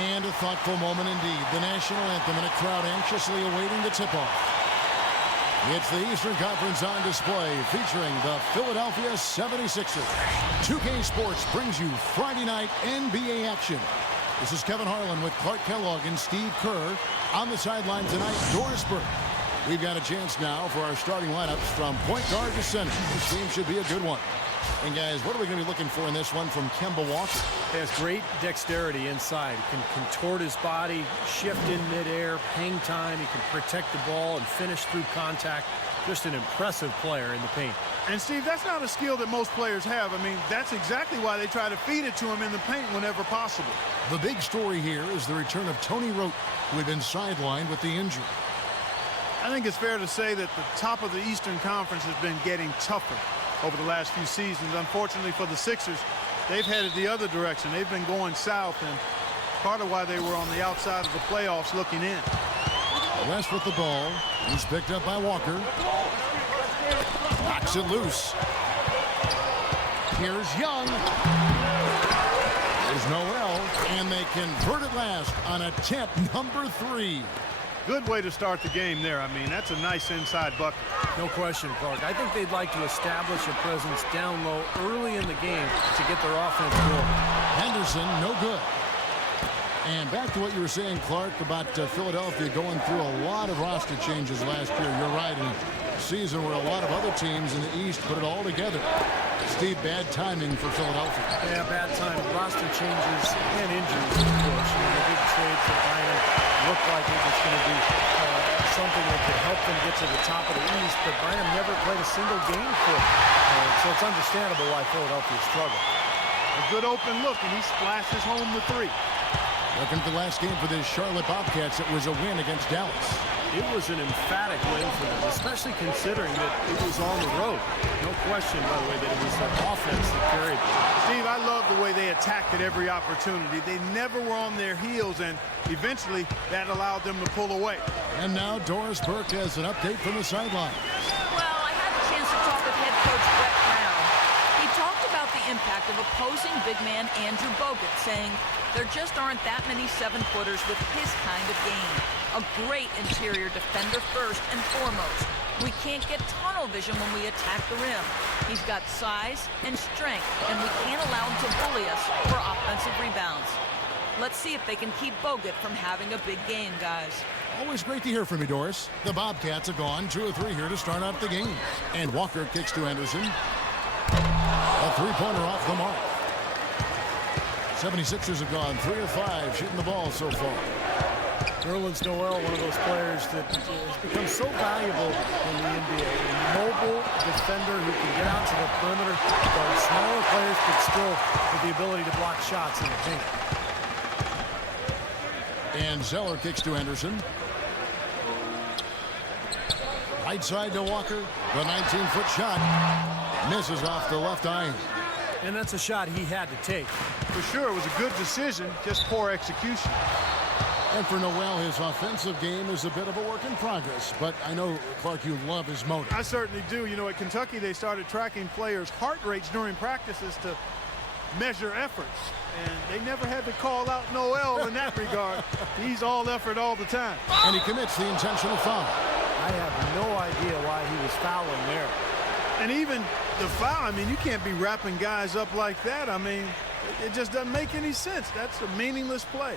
And a thoughtful moment indeed. The national anthem and a crowd anxiously awaiting the tip-off. It's the Eastern Conference on display featuring the Philadelphia 76ers. 2K Sports brings you Friday night NBA action. This is Kevin Harlan with Clark Kellogg and Steve Kerr. On the sideline tonight, Doris Burke. We've got a chance now for our starting lineups from point guard to center. This game should be a good one. And guys, what are we going to be looking for in this one from Kemba Walker? He has great dexterity inside. He can contort his body, shift in midair, hang time. He can protect the ball and finish through contact. Just an impressive player in the paint. And Steve, that's not a skill that most players have. I mean, that's exactly why they try to feed it to him in the paint whenever possible. The big story here is the return of Tony Rote, who had been sidelined with the injury. I think it's fair to say that the top of the Eastern Conference has been getting tougher over the last few seasons. Unfortunately for the Sixers, they've headed the other direction. They've been going south, and part of why they were on the outside of the playoffs looking in. West with the ball. He's picked up by Walker. Knocks it loose. Here's Young. There's Noel, and they convert it last on attempt number 3. Good way to start the game there. I mean, that's a nice inside bucket. No question, Clark. I think they'd like to establish a presence down low early in the game to get their offense going. Henderson, no good. And back to what you were saying, Clark, about Philadelphia going through a lot of roster changes last year. You're right, in a season where a lot of other teams in the East put it all together. Steve, bad timing for Philadelphia. Yeah, bad timing. Roster changes and injuries, of course. I mean, the big trade for Bynum looked like it was going to be something that could help them get to the top of the East, but Bynum never played a single game for them. So it's understandable why Philadelphia struggled. A good open look, and he splashes home the 3. Looking at the last game for the Charlotte Bobcats, it was a win against Dallas. It was an emphatic win for them, especially considering that it was on the road. No question, by the way, that it was their offense that carried them. Steve, I love the way they attacked at every opportunity. They never were on their heels, and eventually that allowed them to pull away. And now Doris Burke has an update from the sideline. Well, I had the chance to talk with head coach Brett Brown. He talked about the impact of opposing big man Andrew Bogut, saying there just aren't that many 7-footers with his kind of game. A great interior defender first and foremost. We can't get tunnel vision when we attack the rim. He's got size and strength, and we can't allow him to bully us for offensive rebounds. Let's see if they can keep Bogut from having a big game, guys. Always great to hear from you, Doris. The Bobcats have gone 2 of 3 here to start out the game. And Walker kicks to Henderson. A 3-pointer off the mark. 76ers have gone 3 of 5 shooting the ball so far. Nerlens Noel, one of those players that has become so valuable in the NBA. A mobile defender who can get out to the perimeter, guard smaller players, but still with the ability to block shots in the paint. And Zeller kicks to Henderson. Right side to Walker. The 19-foot shot misses off the left eye. And that's a shot he had to take. For sure, it was a good decision, just poor execution. And for Noel, his offensive game is a bit of a work in progress. But I know, Clark, you love his motor. I certainly do. You know, at Kentucky, they started tracking players' heart rates during practices to measure efforts. And they never had to call out Noel in that regard. He's all effort all the time. And he commits the intentional foul. I have no idea why he was fouling there. And even the foul, I mean, you can't be wrapping guys up like that. I mean, it just doesn't make any sense. That's a meaningless play.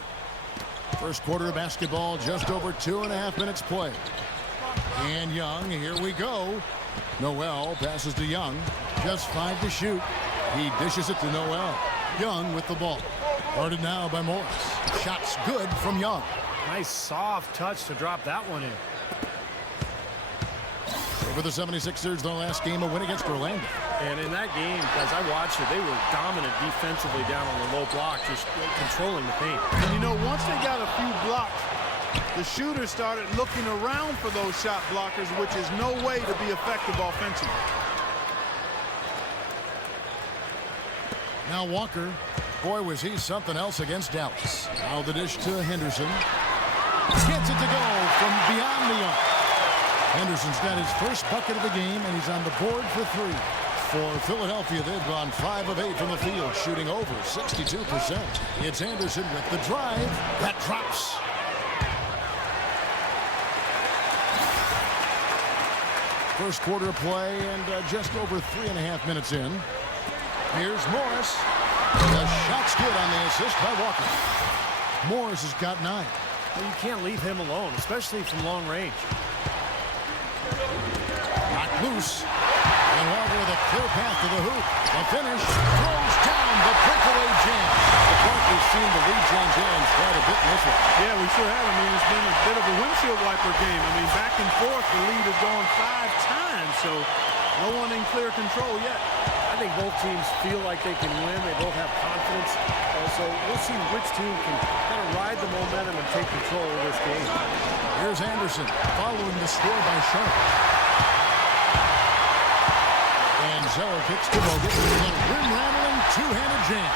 First quarter of basketball, just over 2.5 minutes play. And Young, here we go. Noel passes to Young. Just 5 to shoot. He dishes it to Noel. Young with the ball. Guarded now by Morris. Shots good from Young. Nice soft touch to drop that one in. For the 76ers, their last game, a win against Orlando. And in that game, as I watched it, they were dominant defensively down on the low block, just controlling the paint. And you know, once they got a few blocks, the shooters started looking around for those shot blockers, which is no way to be effective offensively. Now Walker, boy, was he something else against Dallas. Now the dish to Henderson. Gets it to go from beyond the arc. Henderson's got his first bucket of the game, and he's on the board for 3. For Philadelphia, they've gone 5 of 8 from the field, shooting over 62%. It's Anderson with the drive. That drops. First quarter play and just over 3.5 minutes in. Here's Morris. The shot's good on the assist by Walker. Morris has got 9. Well, you can't leave him alone, especially from long range. Knocked loose. And Walker with a clear path to the hoop. The finish. Throws down the breakaway jam. The Barkley's seen the lead change hands quite a bit in this one. Yeah, we sure have. I mean, it's been a bit of a windshield wiper game. I mean, back and forth, the lead has gone 5 times, so no one in clear control yet. I think both teams feel like they can win. They both have confidence. So we'll see which team can kind of ride the momentum and take control of this game. Here's Anderson following the score by Sharp. And Zeller kicks to Bogut. A rim-rattling two-handed jam.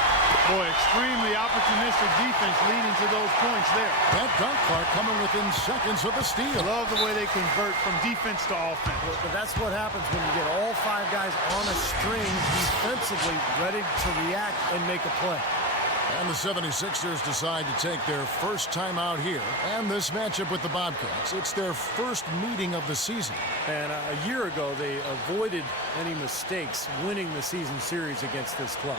Boy, extremely opportunistic defense leading to those points there. That dunk clock coming within seconds of the steal. Love the way they convert from defense to offense. But that's what happens when you get all 5 guys on a string defensively ready to react and make a play. And the 76ers decide to take their first time out here. And this matchup with the Bobcats, it's their first meeting of the season. And a year ago, they avoided any mistakes winning the season series against this club.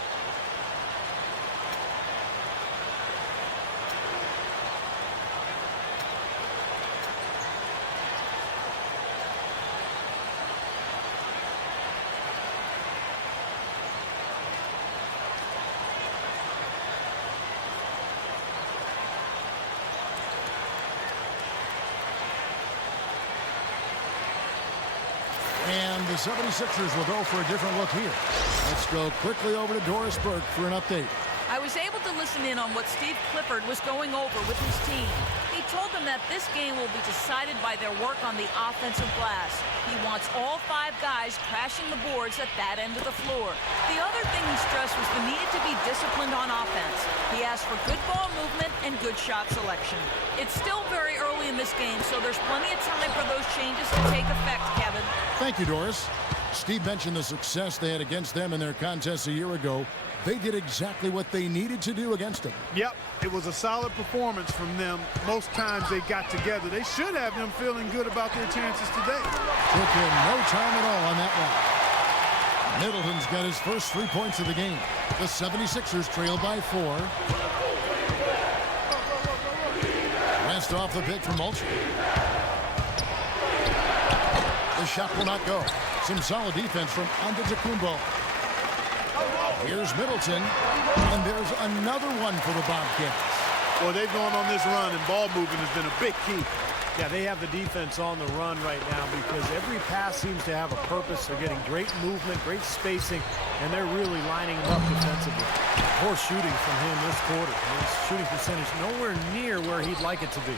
And the 76ers will go for a different look here. Let's go quickly over to Doris Burke for an update. I was able to listen in on what Steve Clifford was going over with his team. He told them that this game will be decided by their work on the offensive glass. He wants all 5 guys crashing the boards at that end of the floor. The other thing he stressed was the need to be disciplined on offense. He asked for good ball movement and good shot selection. It's still very early in this game, so there's plenty of time for those changes to take effect, Kevin. Thank you, Doris. Steve mentioned the success they had against them in their contest a year ago. They did exactly what they needed to do against them. Yep, it was a solid performance from them. Most times they got together. They should have them feeling good about their chances today. Took him no time at all on that one. Middleton's got his first 3 points of the game. The 76ers trail by 4. Rest off the pick from Ultra. The shot will not go. Some solid defense from Antetokounmpo. Here's Middleton, and there's another one for the Bobcats. Well, they've gone on this run, and ball movement has been a big key. Yeah, they have the defense on the run right now because every pass seems to have a purpose. They're getting great movement, great spacing, and they're really lining them up defensively. Poor shooting from him this quarter. His shooting percentage nowhere near where he'd like it to be.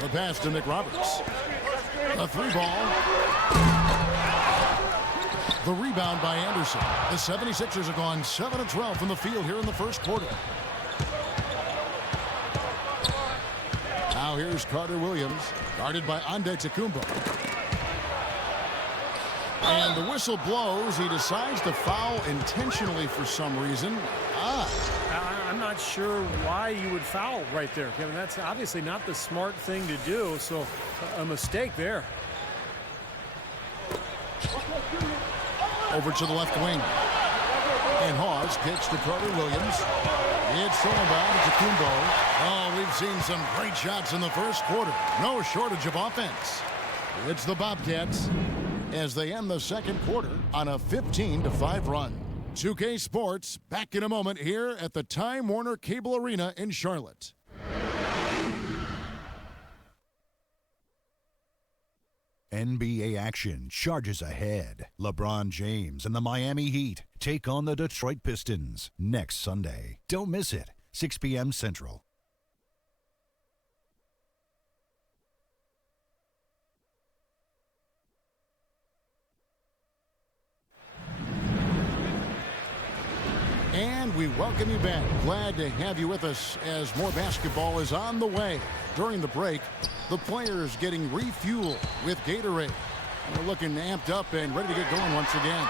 The pass to Nick Roberts. A 3-ball. The rebound by Anderson. The 76ers have gone 7 of 12 from the field here in the first quarter. Now here's Carter Williams, guarded by Antetokounmpo. And the whistle blows. He decides to foul intentionally for some reason. I'm not sure why you would foul right there, Kevin. That's obviously not the smart thing to do, so a mistake there. Over to the left wing. And Hawes kicks to Carter Williams. It's thrown about to Kumbo. Oh, we've seen some great shots in the first quarter. No shortage of offense. It's the Bobcats as they end the second quarter on a 15-5 run. 2K Sports back in a moment here at the Time Warner Cable Arena in Charlotte. NBA action charges ahead. LeBron James and the Miami Heat take on the Detroit Pistons next Sunday. Don't miss it. 6 p.m. Central. And we welcome you back. Glad to have you with us as more basketball is on the way. During the break, the players getting refueled with Gatorade. And they're looking amped up and ready to get going once again.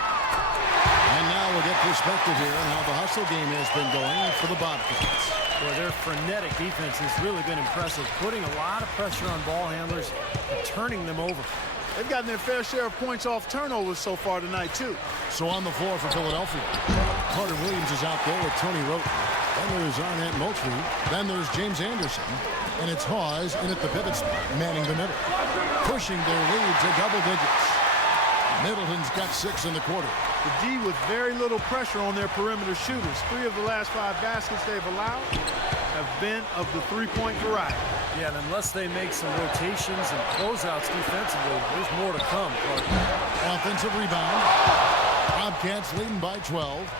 we'll get perspective here on how the hustle game has been going for the Bobcats. Well, their frenetic defense has really been impressive, putting a lot of pressure on ball handlers and turning them over. They've gotten their fair share of points off turnovers so far tonight, too. So on the floor for Philadelphia, Carter Williams is out there with Tony Roten. Then there's Arnett Moultrie. Then there's James Anderson. And it's Hawes in at the pivot spot, manning the middle, pushing their lead to double digits. Middleton's got 6 in the quarter. The D with very little pressure on their perimeter shooters. 3 of the last 5 baskets they've allowed have been of the three-point variety. Yeah, and unless they make some rotations and closeouts defensively, there's more to come, Clark. Offensive rebound. Bobcats leading by 12.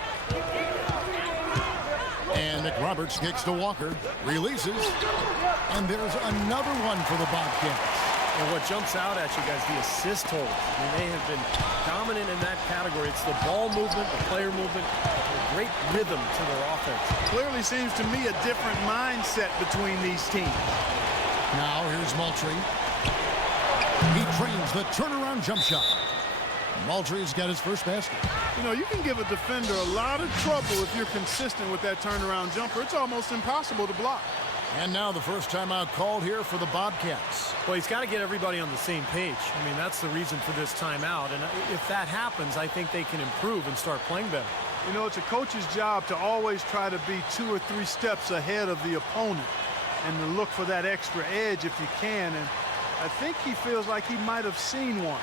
And McRoberts kicks to Walker, releases, and there's another one for the Bobcats. And what jumps out at you guys, the assist totals. I mean, they have been dominant in that category. It's the ball movement, the player movement, a great rhythm to their offense. Clearly seems to me a different mindset between these teams. Now here's Moultrie. He trains the turnaround jump shot. Moultrie's got his first basket. You know, you can give a defender a lot of trouble if you're consistent with that turnaround jumper. It's almost impossible to block. And now the first timeout called here for the Bobcats. Well, he's got to get everybody on the same page. I mean, that's the reason for this timeout. And if that happens, I think they can improve and start playing better. You know, it's a coach's job to always try to be 2 or 3 steps ahead of the opponent and to look for that extra edge if you can. And I think he feels like he might have seen one.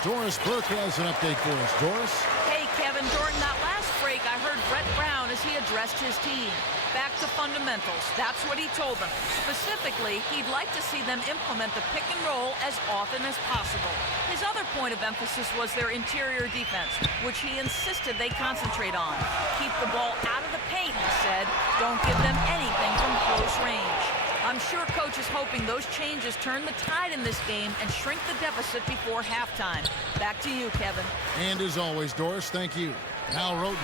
Doris Burke has an update for us. Doris? Hey, Kevin, during that last break, I heard Brett Brown as he addressed his team. Back to fundamentals. That's what he told them. Specifically, he'd like to see them implement the pick and roll as often as possible. His other point of emphasis was their interior defense, which he insisted they concentrate on. Keep the ball out of the paint, he said. Don't give them anything from close range. I'm sure Coach is hoping those changes turn the tide in this game and shrink the deficit before halftime. Back to you, Kevin. And as always, Doris, thank you. Now Roten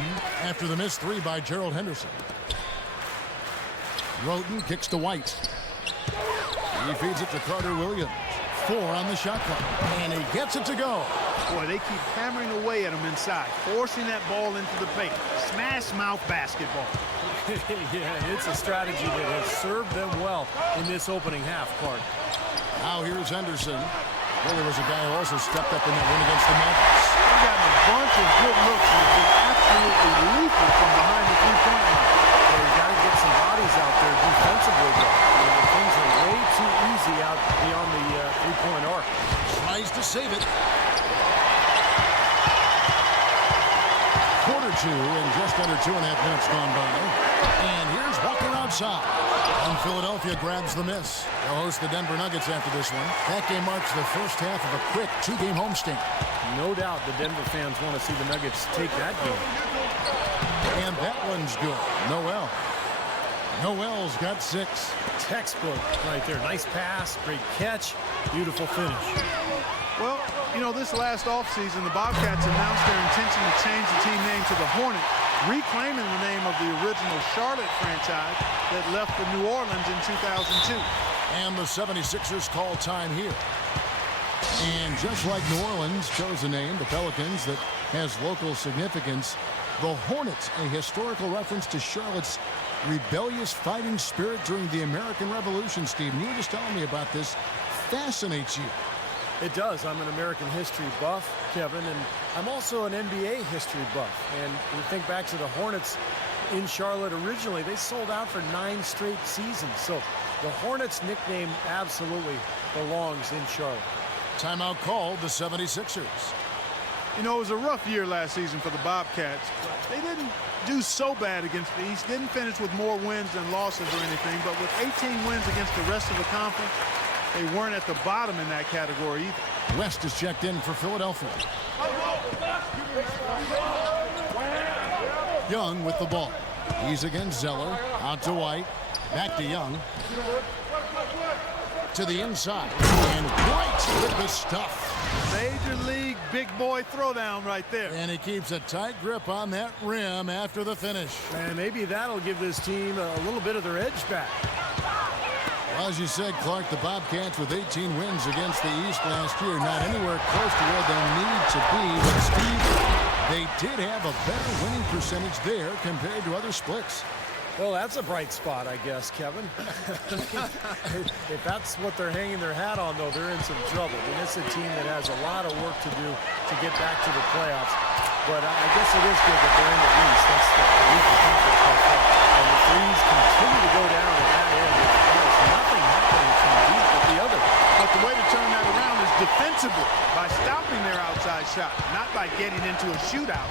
after the missed 3 by Gerald Henderson. Roten kicks to White. He feeds it to Carter Williams. 4 on the shot clock. And he gets it to go. Boy, they keep hammering away at him inside, forcing that ball into the paint. Smash mouth basketball. Yeah, it's a strategy that has served them well in this opening half, Clark. Now here's Henderson. Well, there was a guy who also stepped up in that win against the Mavericks. He's got a bunch of good looks and has been absolutely lethal from behind the three-point line. Well, you got to get some bodies out there defensively, though. I mean, things are way too easy out beyond the three-point arc. Tries to save it. Quarter 2 and just under 2.5 minutes gone by. And here's Walker outside. And Philadelphia grabs the miss. They'll host the Denver Nuggets after this one. That game marks the first half of a quick 2-game homestand. No doubt the Denver fans want to see the Nuggets take that game. And that one's good. Noel. Noel's got 6. Textbook right there. Nice pass, great catch, beautiful finish. Well, you know, this last offseason, the Bobcats announced their intention to change the team name to the Hornets, reclaiming the name of the original Charlotte franchise that left for New Orleans in 2002. And the 76ers call time here. And just like New Orleans chose a name, the Pelicans, that has local significance, the Hornets, a historical reference to Charlotte's rebellious fighting spirit during the American Revolution. Steve, you were just telling me about this. Fascinates you. It does. I'm an American history buff, Kevin, and I'm also an NBA history buff. And we think back to the Hornets in Charlotte originally. They sold out for 9 straight seasons. So the Hornets nickname absolutely belongs in Charlotte. Timeout called the 76ers. You know, it was a rough year last season for the Bobcats. They didn't do so bad against the East, didn't finish with more wins than losses or anything, but with 18 wins against the rest of the conference, they weren't at the bottom in that category either. West is checked in for Philadelphia. Young with the ball. He's against Zeller. Out to White. Back to Young. To the inside. And White with the stuff. Major league big boy throwdown right there. And he keeps a tight grip on that rim after the finish. And maybe that'll give this team a little bit of their edge back. Well, as you said, Clark, the Bobcats with 18 wins against the East last year, not anywhere close to where they need to be. But, Steve, they did have a better winning percentage there compared to other splits. Well, that's a bright spot, I guess, Kevin. If that's what they're hanging their hat on, though, they're in some trouble. I mean, it's a team that has a lot of work to do to get back to the playoffs. But I guess it is good that they're in the East. That's the weaker conference by far. And the threes continue to go down at that end. There's nothing happening from deep with the other. But the way to turn that around is defensively, by stopping their outside shot, not by getting into a shootout.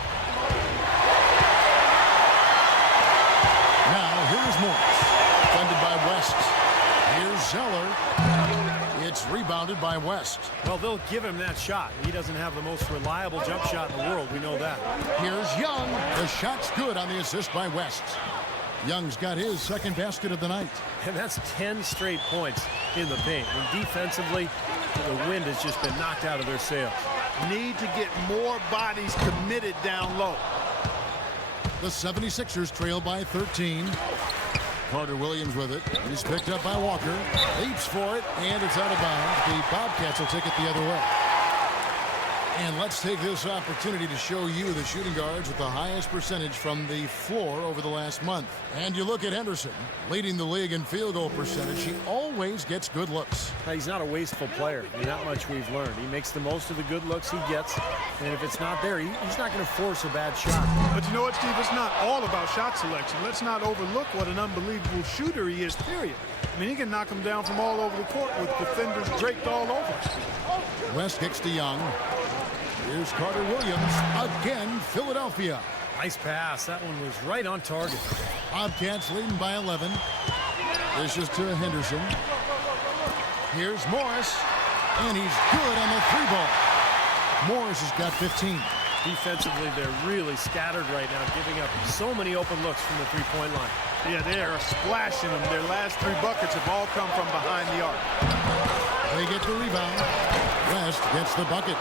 Now, here's Morris. Defended by West. Here's Zeller. It's rebounded by West. Well, they'll give him that shot. He doesn't have the most reliable jump shot in the world. We know that. Here's Young. The shot's good on the assist by West. Young's got his second basket of the night. And that's 10 straight points in the paint. And defensively, the wind has just been knocked out of their sails. Need to get more bodies committed down low. The 76ers trail by 13. Carter Williams with it. He's picked up by Walker. Leaps for it, and it's out of bounds. The Bobcats will take it the other way. And let's take this opportunity to show you the shooting guards with the highest percentage from the floor over the last month. And you look at Henderson, leading the league in field goal percentage. He always gets good looks. He's not a wasteful player. I mean, not much we've learned. He makes the most of the good looks he gets. And if it's not there, he's not going to force a bad shot. But you know what, Steve? It's not all about shot selection. Let's not overlook what an unbelievable shooter he is, period. I mean, he can knock him down from all over the court with defenders draped all over. West kicks to Young. Here's Carter Williams. Again, Philadelphia. Nice pass. That one was right on target. Bobcats leading by 11. This is to Henderson. Here's Morris. And he's good on the three ball. Morris has got 15. Defensively, they're really scattered right now, giving up so many open looks from the three-point line. Yeah, they are splashing them. Their last three buckets have all come from behind the arc. They get the rebound. West gets the bucket.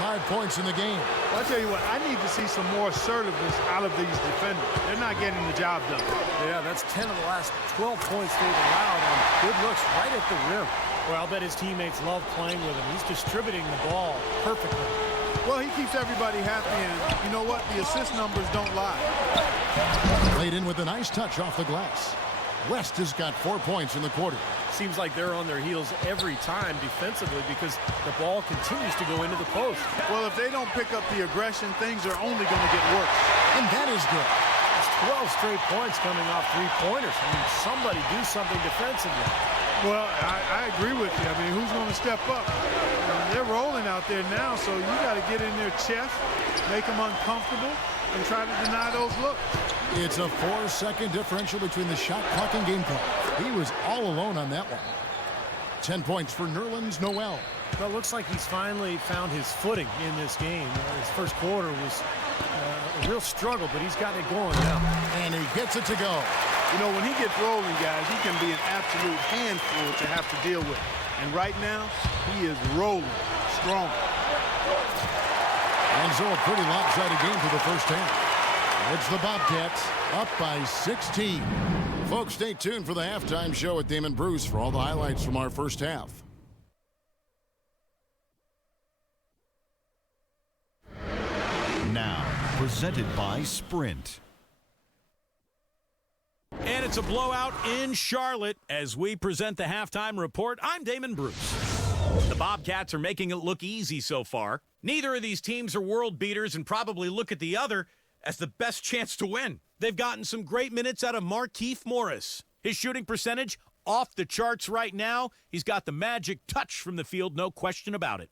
5 points in the game. I'll tell you what, I need to see some more assertiveness out of these defenders. They're not getting the job done. Yeah, that's 10 of the last 12 points they've allowed on good looks right at the rim. Well, I'll bet his teammates love playing with him. He's distributing the ball perfectly. Well, he keeps everybody happy, and you know what? The assist numbers don't lie. Laid in with a nice touch off the glass. West has got 4 points in the quarter. Seems like they're on their heels every time defensively because the ball continues to go into the post. Well, if they don't pick up the aggression, things are only going to get worse. And that is good. It's 12 straight points coming off three-pointers. I mean, somebody do something defensively. Well, I agree with you. I mean, who's going to step up? They're rolling out there now, so you got to get in their chest, make them uncomfortable, and try to deny those looks. It's a 4-second differential between the shot clock and game clock. He was all alone on that one. 10 points for Nerlens Noel. Well, it looks like he's finally found his footing in this game. His first quarter was a real struggle, but he's got it going now. And he gets it to go. You know, when he gets rolling, guys, he can be an absolute handful to have to deal with. And right now, he is rolling strong. And so a pretty lopsided game for the first half. It's the Bobcats up by 16. Folks, stay tuned for the halftime show with Damon Bruce for all the highlights from our first half. Now, presented by Sprint. And it's a blowout in Charlotte as we present the halftime report. I'm Damon Bruce. The Bobcats are making it look easy so far. Neither of these teams are world beaters and probably look at the other as the best chance to win. They've gotten some great minutes out of Markieff Morris. His shooting percentage off the charts right now. He's got the magic touch from the field, no question about it.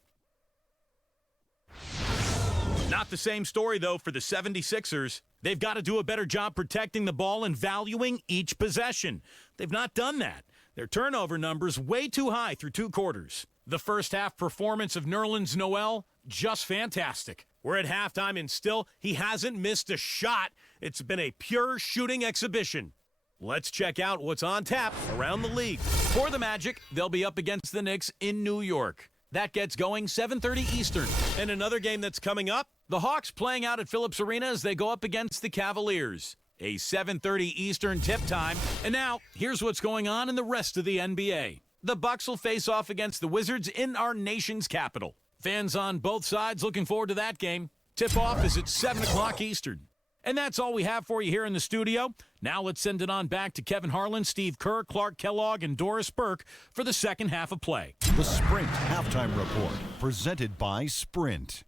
Not the same story, though, for the 76ers. They've got to do a better job protecting the ball and valuing each possession. They've not done that. Their turnover numbers way too high through 2 quarters. The first half performance of Nerlens Noel, just fantastic. We're at halftime and still he hasn't missed a shot. It's been a pure shooting exhibition. Let's check out what's on tap around the league. For the Magic, they'll be up against the Knicks in New York. That gets going 7:30 Eastern. And another game that's coming up, the Hawks playing out at Phillips Arena as they go up against the Cavaliers. A 7:30 Eastern tip time. And now, here's what's going on in the rest of the NBA. The Bucks will face off against the Wizards in our nation's capital. Fans on both sides looking forward to that game. Tip-off is at 7 o'clock Eastern. And that's all we have for you here in the studio. Now let's send it on back to Kevin Harlan, Steve Kerr, Clark Kellogg, and Doris Burke for the second half of play. The Sprint Halftime Report, presented by Sprint.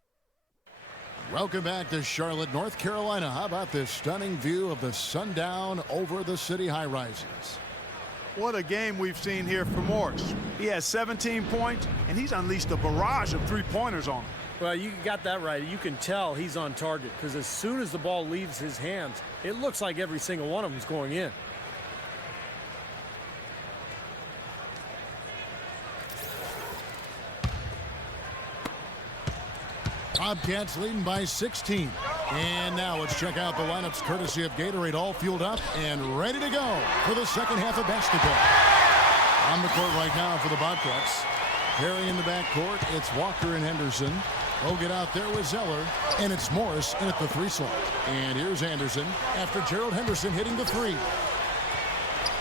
Welcome back to Charlotte, North Carolina. How about this stunning view of the sundown over the city high-rises? What a game we've seen here for Morris. He has 17 points, and he's unleashed a barrage of three-pointers on him. Well, you got that right. You can tell he's on target because as soon as the ball leaves his hands, it looks like every single one of them is going in. Bobcats leading by 16. And now let's check out the lineups courtesy of Gatorade, all fueled up and ready to go for the second half of basketball. On the court right now for the Bobcats. Perry in the backcourt. It's Walker and Henderson. They'll get out there with Zeller. And it's Morris in at the 3 slot. And here's Anderson after Gerald Henderson hitting the 3.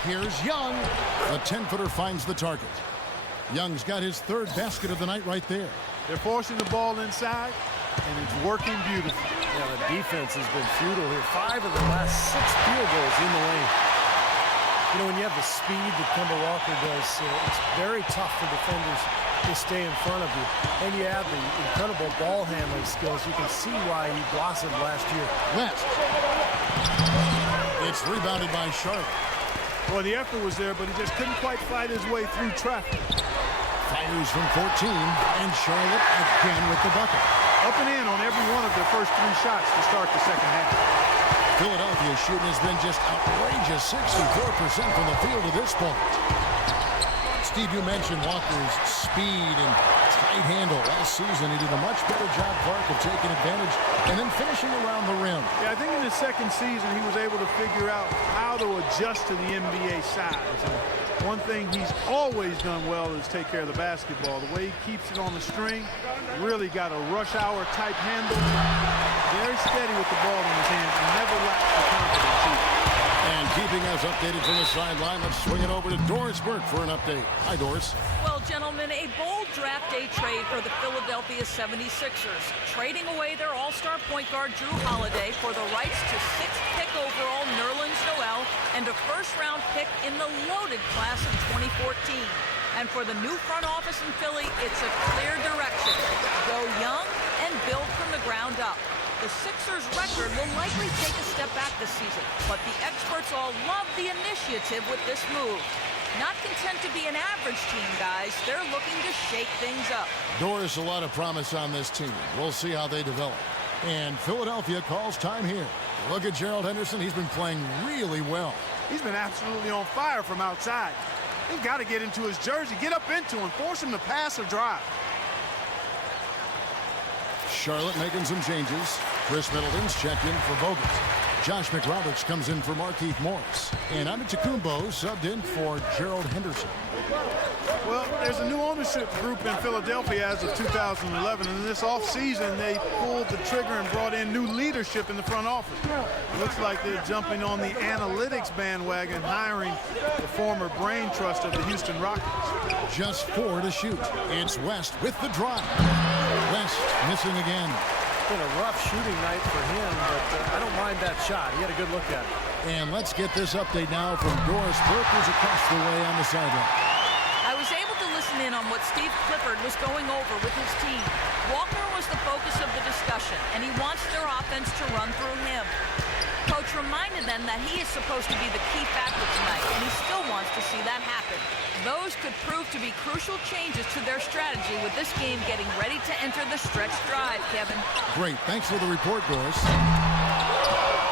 Here's Young. The 10-footer finds the target. Young's got his 3rd basket of the night right there. They're forcing the ball inside, and it's working beautifully. Yeah, the defense has been futile here. 5 of the last 6 field goals in the lane. You know, when you have the speed that Kemba Walker does, it's very tough for defenders to stay in front of you. And you have the incredible ball handling skills. You can see why he blossomed last year. West. It's rebounded by Charlotte. Well, the effort was there, but he just couldn't quite fight his way through traffic. Fires from 14, and Charlotte again with the bucket. Up and in on every one of their first 3 shots to start the second half. Philadelphia's shooting has been just outrageous, 64% from the field at this point. Steve, you mentioned Walker's speed and tight handle. Last season, he did a much better job, Clark, of taking advantage and then finishing around the rim. Yeah, I think in his second season, he was able to figure out how to adjust to the NBA size. And one thing he's always done well is take care of the basketball. The way he keeps it on the string, really got a rush hour type handle. Very steady with the ball in his hands and never lacks the confidence either. And keeping us updated from the sideline, let's swing it over to Doris Burke for an update. Hi, Doris. Well, gentlemen, a bold draft day trade for the Philadelphia 76ers, trading away their all-star point guard Drew Holiday for the rights to 6th pick overall Nerlens Noel and a first-round pick in the loaded class of 2014. And for the new front office in Philly, it's a clear direction. Go young and build from the ground up. The Sixers' record will likely take a step back this season, but the experts all love the initiative with this move. Not content to be an average team, guys. They're looking to shake things up. Doris, a lot of promise on this team. We'll see how they develop. And Philadelphia calls time here. Look at Gerald Henderson. He's been playing really well. He's been absolutely on fire from outside. They've got to get into his jersey, get up into him, force him to pass or drive. Charlotte making some changes. Chris Middleton's checked in for Bogut. Josh McRoberts comes in for Markieff Morris. And Antetokounmpo subbed in for Gerald Henderson. Well, there's a new ownership group in Philadelphia as of 2011, and in this offseason, they pulled the trigger and brought in new leadership in the front office. It looks like they're jumping on the analytics bandwagon, hiring the former brain trust of the Houston Rockets. Just 4 to shoot. It's West with the drive. West missing again. It's been a rough shooting night for him, but I don't mind that shot. He had a good look at it. And let's get this update now from Doris Burke, who's across the way on the sideline. I was able to listen in on what Steve Clifford was going over with his team. Walker was the focus of the discussion, and he wants their offense to run through him. Coach reminded them that he is supposed to be the key factor tonight, and he still wants to see that happen. Those could prove to be crucial changes to their strategy with this game getting ready to enter the stretch drive, Kevin. Great. Thanks for the report, Doris.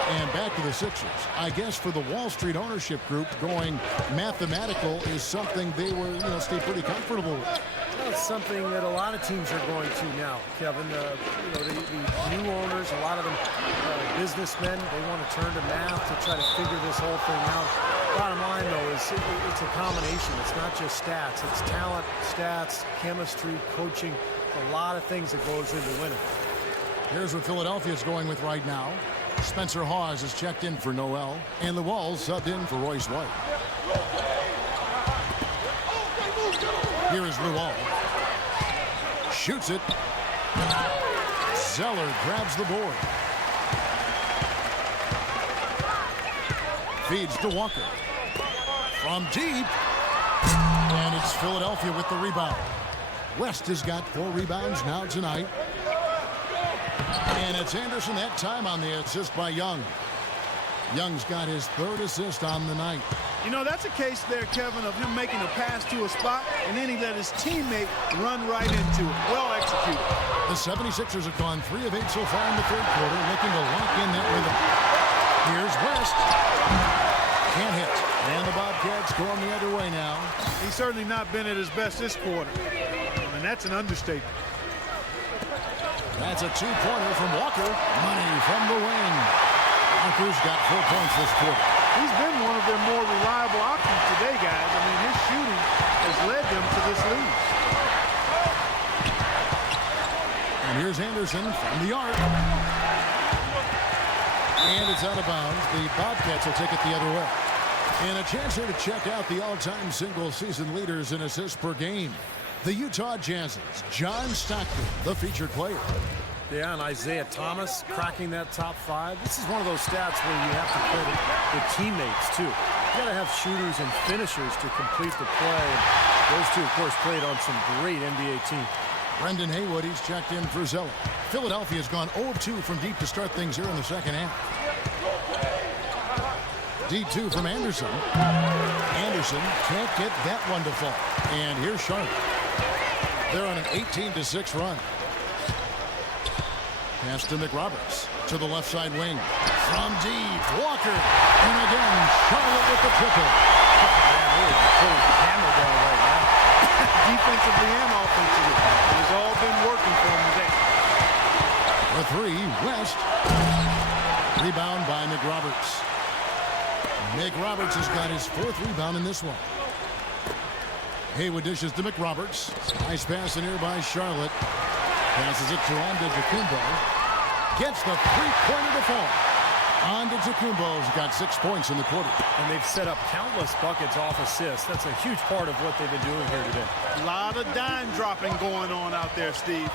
And back to the Sixers. I guess for the Wall Street ownership group, going mathematical is something they were, stay pretty comfortable with. Well, it's something that a lot of teams are going to now, Kevin. The new owners, a lot of them businessmen, they want to turn to math to try to figure this whole thing out. Bottom line, though, is it's a combination. It's not just stats. It's talent, stats, chemistry, coaching. A lot of things that goes into winning. Here's what Philadelphia is going with right now. Spencer Hawes is checked in for Noel, and the Walls subbed in for Royce White. Here is Luol. Shoots it. Zeller grabs the board. Feeds to Walker. From deep. And it's Philadelphia with the rebound. West has got 4 rebounds now tonight. And it's Anderson that time on the assist by Young. Young's got his 3rd assist on the night. That's a case there, Kevin, of him making a pass to a spot, and then he let his teammate run right into it. Well executed. The 76ers have gone 3 of 8 so far in the 3rd quarter, looking to lock in that rhythm. Here's West. Can't hit. And the Bobcats going the other way now. He's certainly not been at his best this quarter, and that's an understatement. That's a 2-pointer from Walker. Money from the wing. Walker's got 4 points this quarter. He's been one of their more reliable options today, guys. I mean, his shooting has led them to this lead. And here's Anderson from the arc. And it's out of bounds. The Bobcats will take it the other way. And a chance here to check out the all-time single-season leaders in assists per game. The Utah Jazz's John Stockton, the featured player. Yeah, and Isaiah Thomas cracking that top 5. This is one of those stats where you have to credit the teammates, too. You got to have shooters and finishers to complete the play. And those two, of course, played on some great NBA teams. Brendan Haywood, he's checked in for Zeller. Philadelphia's gone 0-2 from deep to start things here in the second half. D2 from Anderson. Anderson can't get that one to fall. And here's Charlotte. They're on an 18-6 run. Pass to McRoberts to the left side wing. From deep, Walker. And again, Charlotte with the triple. Man, they're putting the hammer down right now. Defensively and offensively. It's all been working for him today. The 3, West. Rebound by McRoberts. McRoberts has got his 4th rebound in this one. Haywood dishes to McRoberts. Nice pass in here by Charlotte. Passes it to Antetokounmpo. Gets the 3-pointer to fall. Antetokounmpo's got 6 points in the quarter. And they've set up countless buckets off assists. That's a huge part of what they've been doing here today. A lot of dime dropping going on out there, Steve.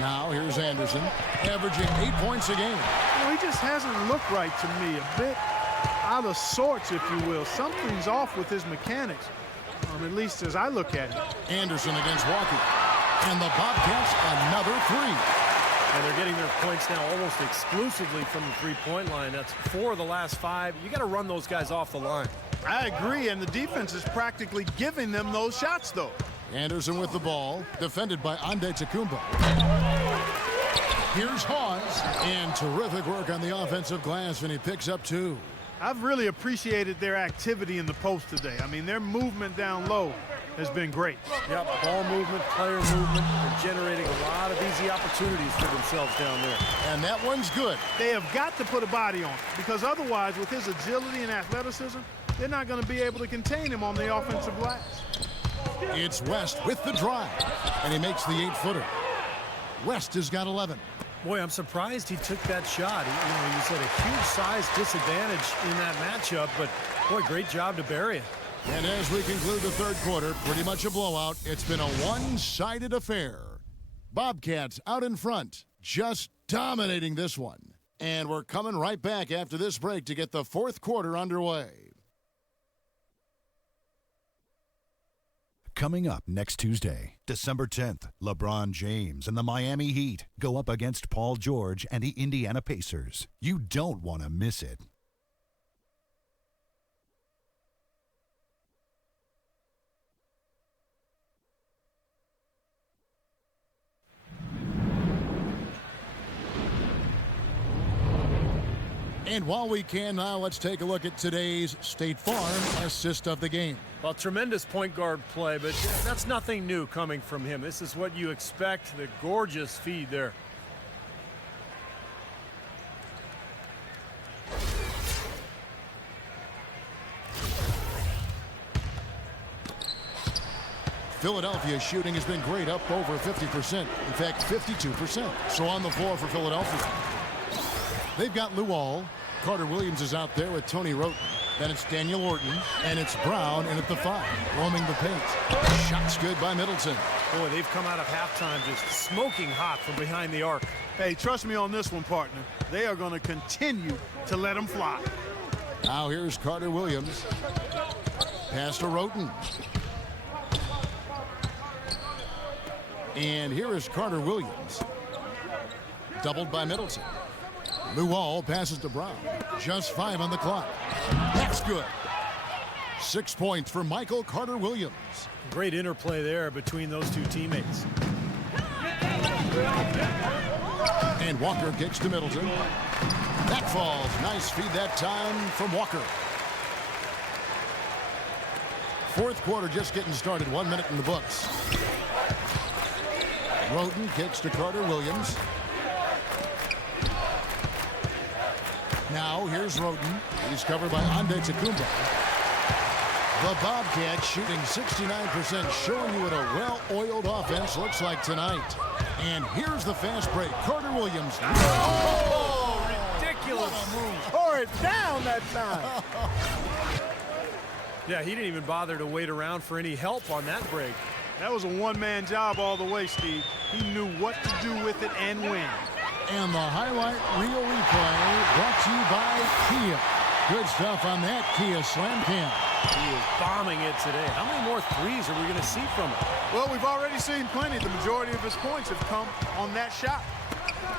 Now here's Anderson, averaging 8 points a game. He just hasn't looked right to me. A bit out of sorts, if you will. Something's off with his mechanics, at least as I look at it. Anderson against Walker. And the Bobcats another 3. And they're getting their points now almost exclusively from the 3-point line. That's 4 of the last 5. You got to run those guys off the line. I agree, and the defense is practically giving them those shots, though. Anderson with the ball, defended by Antetokounmpo. Here's Hawes, and terrific work on the offensive glass, and he picks up 2. I've really appreciated their activity in the post today. I mean, their movement down low has been great. Yep, ball movement, player movement, and generating a lot of easy opportunities for themselves down there. And that one's good. They have got to put a body on it, because otherwise, with his agility and athleticism, they're not going to be able to contain him on the offensive glass. It's West with the drive, and he makes the 8-footer. West has got 11. Boy, I'm surprised he took that shot. He's at a huge size disadvantage in that matchup, but boy, great job to bury it. And as we conclude the 3rd quarter, pretty much a blowout. It's been a one-sided affair. Bobcats out in front, just dominating this one. And we're coming right back after this break to get the 4th quarter underway. Coming up next Tuesday, December 10th, LeBron James and the Miami Heat go up against Paul George and the Indiana Pacers. You don't want to miss it. And while we can now, let's take a look at today's State Farm assist of the game. Well, tremendous point guard play, but that's nothing new coming from him. This is what you expect, the gorgeous feed there. Philadelphia's shooting has been great, up over 50%. In fact, 52%. So on the floor for Philadelphia. They've got Luol. Carter Williams is out there with Tony Roten. Then it's Daniel Orton, and it's Brown in at the 5, roaming the paint. Shots good by Middleton. Boy, they've come out of halftime just smoking hot from behind the arc. Hey, trust me on this one, partner. They are going to continue to let them fly. Now here's Carter Williams. Pass to Roten. And here is Carter Williams. Doubled by Middleton. Luol passes to Brown. Just 5 on the clock. That's good. 6 points for Michael Carter Williams. Great interplay there between those two teammates. And Walker kicks to Middleton. That falls. Nice feed that time from Walker. Fourth quarter just getting started. 1 minute in the books. Roten kicks to Carter Williams. Now here's Roten. He's covered by Antetokounmpo. The Bobcats shooting 69%, showing you what a well-oiled offense looks like tonight. And here's the fast break. Carter Williams. Oh, ridiculous. Tore it down that time. Yeah, he didn't even bother to wait around for any help on that break. That was a one-man job all the way, Steve. He knew what to do with it and when. And the highlight reel replay brought to you by Kia. Good stuff on that Kia Slam Cam. He is bombing it today. How many more threes are we going to see from him? Well, we've already seen plenty. The majority of his points have come on that shot.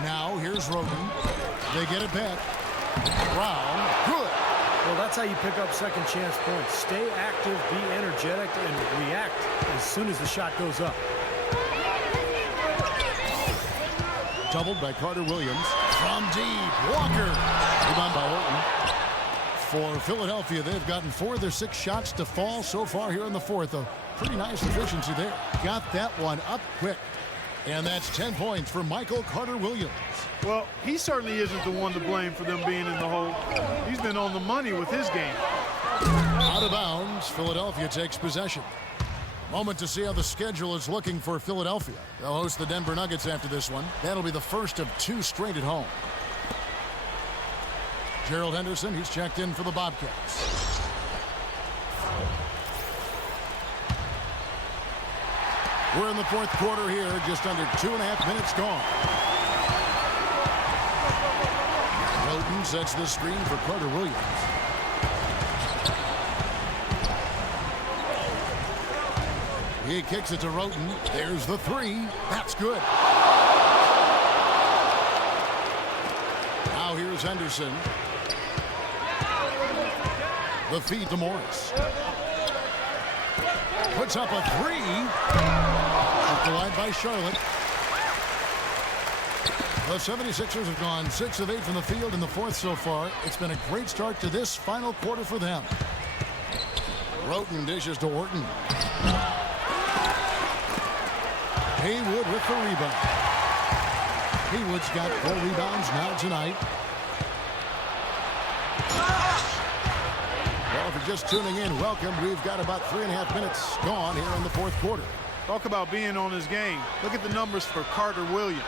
Now here's Roten. They get it back. Brown. Good. Well, that's how you pick up second chance points. Stay active, be energetic, and react as soon as the shot goes up. Doubled by Carter Williams. From deep. Walker. Rebound by Orton. For Philadelphia, they've gotten 4 of their 6 shots to fall so far here in the fourth. A pretty nice efficiency there. Got that one up quick. And that's 10 points for Michael Carter Williams. Well, he certainly isn't the one to blame for them being in the hole. He's been on the money with his game. Out of bounds, Philadelphia takes possession. Moment to see how the schedule is looking for Philadelphia. They'll host the Denver Nuggets after this one. That'll be the first of 2 straight at home. Gerald Henderson, he's checked in for the Bobcats. We're in the fourth quarter here, just under 2.5 minutes gone. Roten sets the screen for Carter Williams. He kicks it to Roten. There's the 3. That's good. Now here's Henderson. The feed to Morris. Puts up a 3. Denied by Charlotte. The 76ers have gone 6 of 8 from the field in the fourth so far. It's been a great start to this final quarter for them. Roten dishes to Orton. Haywood with the rebound. Haywood's got 4 rebounds now tonight. Well, if you're just tuning in, welcome. We've got about 3.5 minutes gone here in the fourth quarter. Talk about being on his game. Look at the numbers for Carter Williams.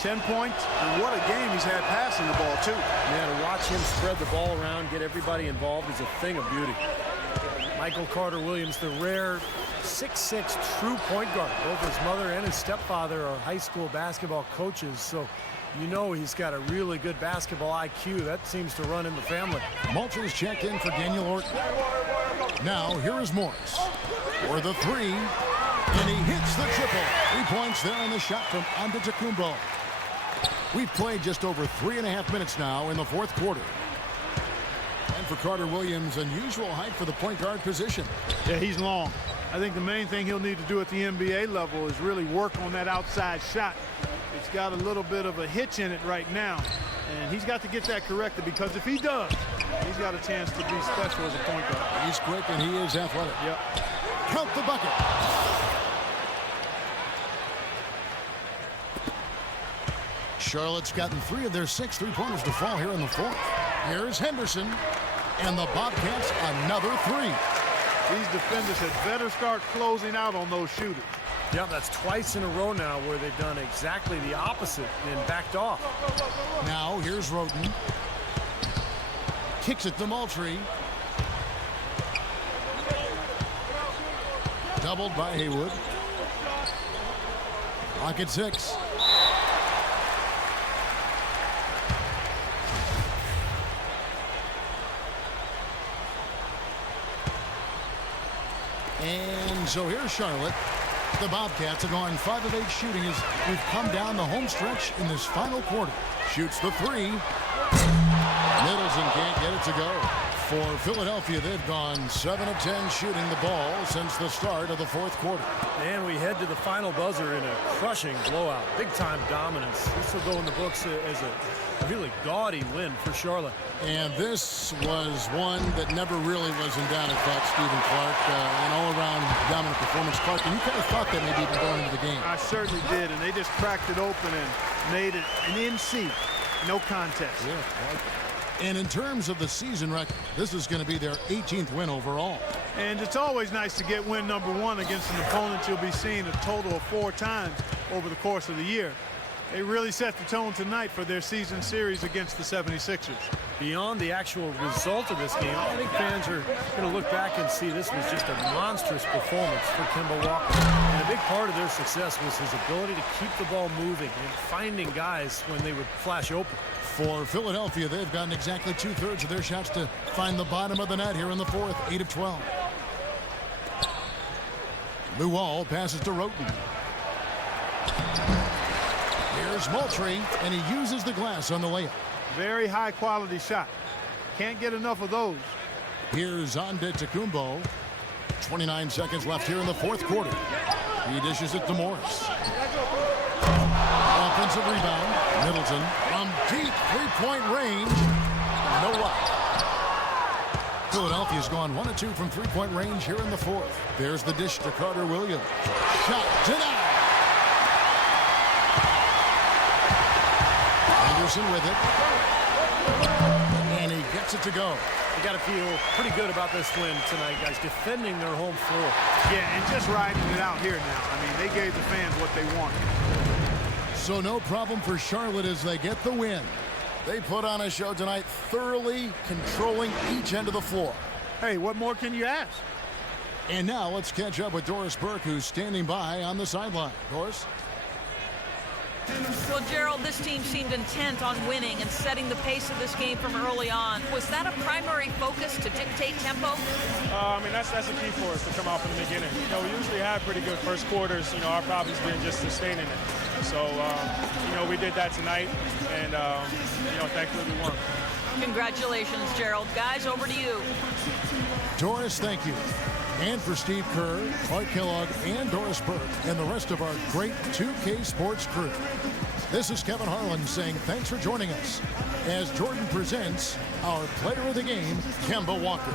10 points, and what a game he's had passing the ball, too. Yeah, to watch him spread the ball around, get everybody involved is a thing of beauty. Michael Carter Williams, the rare 6'6" true point guard. Both his mother and his stepfather are high school basketball coaches, so you know he's got a really good basketball IQ. That seems to run in the family. Moultries checked in for Daniel Orton. Now, here is Morris for the 3, and he hits the triple. 3 points there on the shot from Antetokounmpo. We've played just over 3.5 minutes now in the fourth quarter. And for Carter Williams, unusual height for the point guard position. Yeah, he's long. I think the main thing he'll need to do at the NBA level is really work on that outside shot. It's got a little bit of a hitch in it right now. And he's got to get that corrected, because if he does, he's got a chance to be special as a point guard. He's quick and he is athletic. Yep. Count the bucket. Charlotte's gotten 3 of their 6 3-pointers to fall here in the fourth. Here's Henderson, and the Bobcats another 3. These defenders had better start closing out on those shooters. Yeah, that's twice in a row now where they've done exactly the opposite and backed off. Now here's Roten. Kicks it to Moultrie. Doubled by Haywood. Clock at 6. And so here's Charlotte. The Bobcats have gone 5 of 8 shooting as we've come down the home stretch in this final quarter. Shoots the 3. Middleton can't get it to go. For Philadelphia, they've gone 7 of 10 shooting the ball since the start of the fourth quarter. And we head to the final buzzer in a crushing blowout. Big-time dominance. This will go in the books as a really gaudy win for Charlotte. And this was one that never really was in doubt, in fact, Stephen Clark. An all-around dominant performance. Clark, and you kind of thought that maybe even going into the game. I certainly did, and they just cracked it open and made it an NC. No contest. Yeah, and in terms of the season record, this is going to be their 18th win overall. And it's always nice to get win number 1 against an opponent you'll be seeing a total of 4 times over the course of the year. They really set the tone tonight for their season series against the 76ers. Beyond the actual result of this game, I think fans are going to look back and see this was just a monstrous performance for Kemba Walker. And a big part of their success was his ability to keep the ball moving and finding guys when they would flash open. For Philadelphia, they've gotten exactly 2/3 of their shots to find the bottom of the net here in the fourth, 8 of 12. Luol passes to Roten. Here's Moultrie, and he uses the glass on the layup. Very high quality shot. Can't get enough of those. Here's Antetokounmpo. 29 seconds left here in the fourth quarter. He dishes it to Morris. Offensive rebound. Middleton from deep 3-point range. No luck. Philadelphia's gone 1 of 2 from 3-point range here in the fourth. There's the dish to Carter Williams. Shot denied. Anderson with it. And he gets it to go. They got to feel pretty good about this win tonight, guys, defending their home floor. Yeah, and just riding it out here now. I mean, they gave the fans what they wanted. So no problem for Charlotte as they get the win. They put on a show tonight, thoroughly controlling each end of the floor. Hey, what more can you ask? And now let's catch up with Doris Burke, who's standing by on the sideline. Doris? Well, Gerald, this team seemed intent on winning and setting the pace of this game from early on. Was that a primary focus to dictate tempo? I mean, that's a key for us to come out from the beginning. You know, we usually have pretty good first quarters. You know, our problem's been just sustaining it. So, you know, we did that tonight, and, you know, thankfully we won. Congratulations, Gerald. Guys, over to you. Doris, thank you. And for Steve Kerr, Clark Kellogg, and Doris Burke, and the rest of our great 2K Sports crew. This is Kevin Harlan saying thanks for joining us as Jordan presents our player of the game, Kemba Walker.